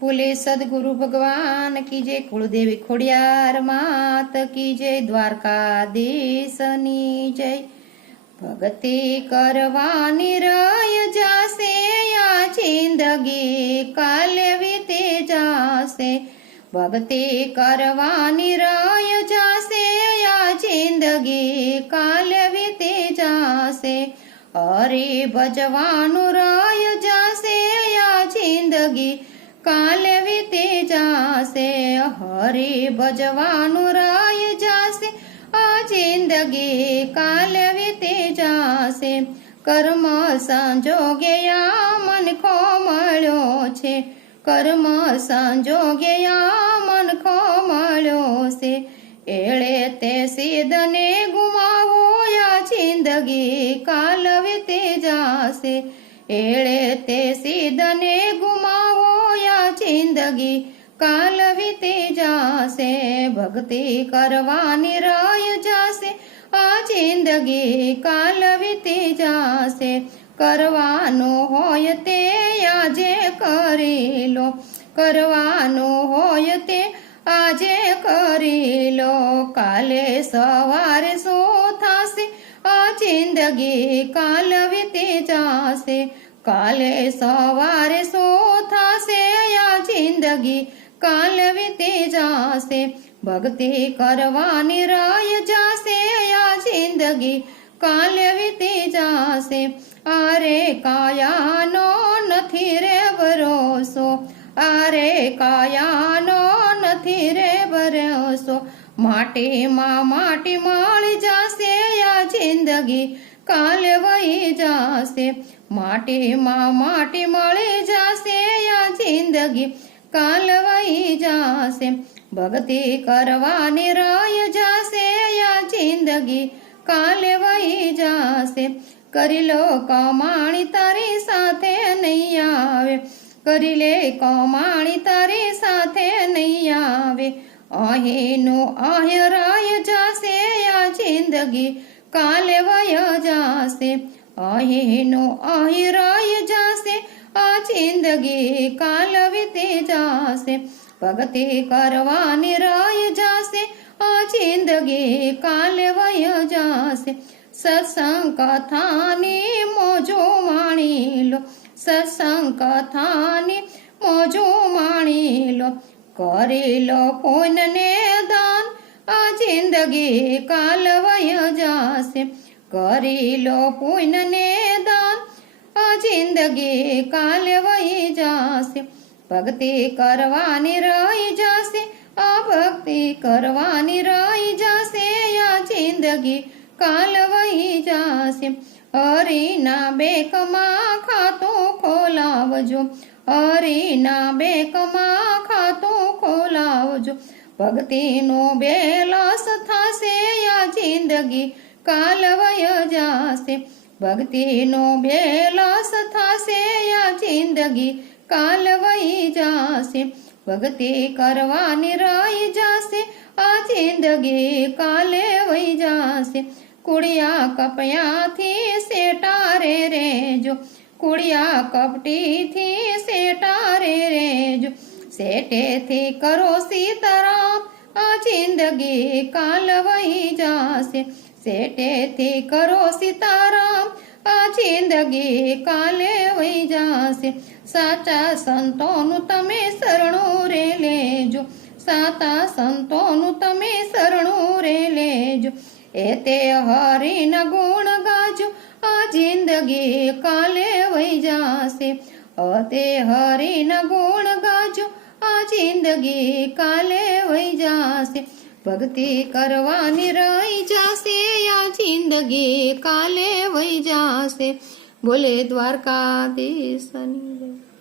बोले सदगुरु भगवान की जय। कुलदेवी खोडियार मात की जय। द्वारकाधीशनी जय। भक्ति करवानी रय जासे या जिंदगी काल वीते जासे। भक्ति करवानी रय जासे या जिंदगी काल वीते जासे। हरे भजवानु रय जासे या जिंदगी काल वीते जासे। हरे भजवानु रय जासे आ जिंदगी काल वीते जासे। कर्म संजोगे या मनखो मळ्यो छे। कर्म संजोगे या मनखो मळ्यो छे। एळे ते सिद्धने गुमावो या जिंदगी काल वीते जासे। एळे ते सिद्धने गुमावो या जिंदगी काल वीते जासे। भक्ति करवानी रय जासे आ जिंदगी काल वीते जासे। करवानो होय ते आजे करी लो। करवानो होय ते आजे करी लो। काले सवारे सो थासे आ जिंदगी काल वीते जासे। काले सवारे सो थासे या जिंदगी काल वीते जासे। भक्ति करवानी रय जासे या जिंदगी काल वीते जासे। आरे कायानो नथी रे भरोसो। आरे कायानो नथी रे भरोसो। माटी मळी जासे या जिंदगी काल वही जासे। माटी मळी जासे या जिंदगी काल वही जासे। भक्ति करवानी रय जासे या जिंदगी काल वही जासे। करी लो कमाणी तारी साथे नहीं आवे। करी ले कमाणी तारी साथे नहीं आवे। आहेनो आहे रय जासे या जिंदगी काल वय जासे। आहेनो आहे रय जासे आ जिंदगी काल वीते जासे। भक्ति करवानी रय जासे आ जिंदगी काल वय जासे। सत्संग कथानी मोजो माणी लो। सत्संग कथानी मोजो माणी लो। करी लो पुण्यने दान आ जिंदगी काल वय जासे। करी लो पुण्यने दान आ जिंदगी काल वही जासे। भक्ति करवानी रय जासे आ भक्ति करवानी रय जासे या जिंदगी काल वही जासे। हरीना बेकमा खातो खोलावजो। हरीना बेकमा खातो खोलावजो। भक्तिनो बेलास थासे या जिंदगी काल वय जासे। भक्तिनो बेलास थासे या जिंदगी काल वही जासे। भक्ति करवानी रय जासे आ जिंदगी काले वही जासे। कुड़िया कपया थी सेटारे रेजो। कुड़िया कपटी थी सेटारे रेजो। सेटे थी करो सीताराम आ जिंदगी काल वही जासे। सेटे थी करो सीताराम आ जिंदगी काले वही जासे। साचा संतोनु तमे शरणु रे लेजो। साता संतोनु तमे शरणु रे लेजो। एते हरि न गुण गाजो आ जिंदगी काले वही जासे। अते हरि न गुण गाजो आ जिंदगी काले वही जासे। भक्ति करवानी रय जासे या जिंदगी काले वही जासे। बोले द्वारकाधीशनी जय।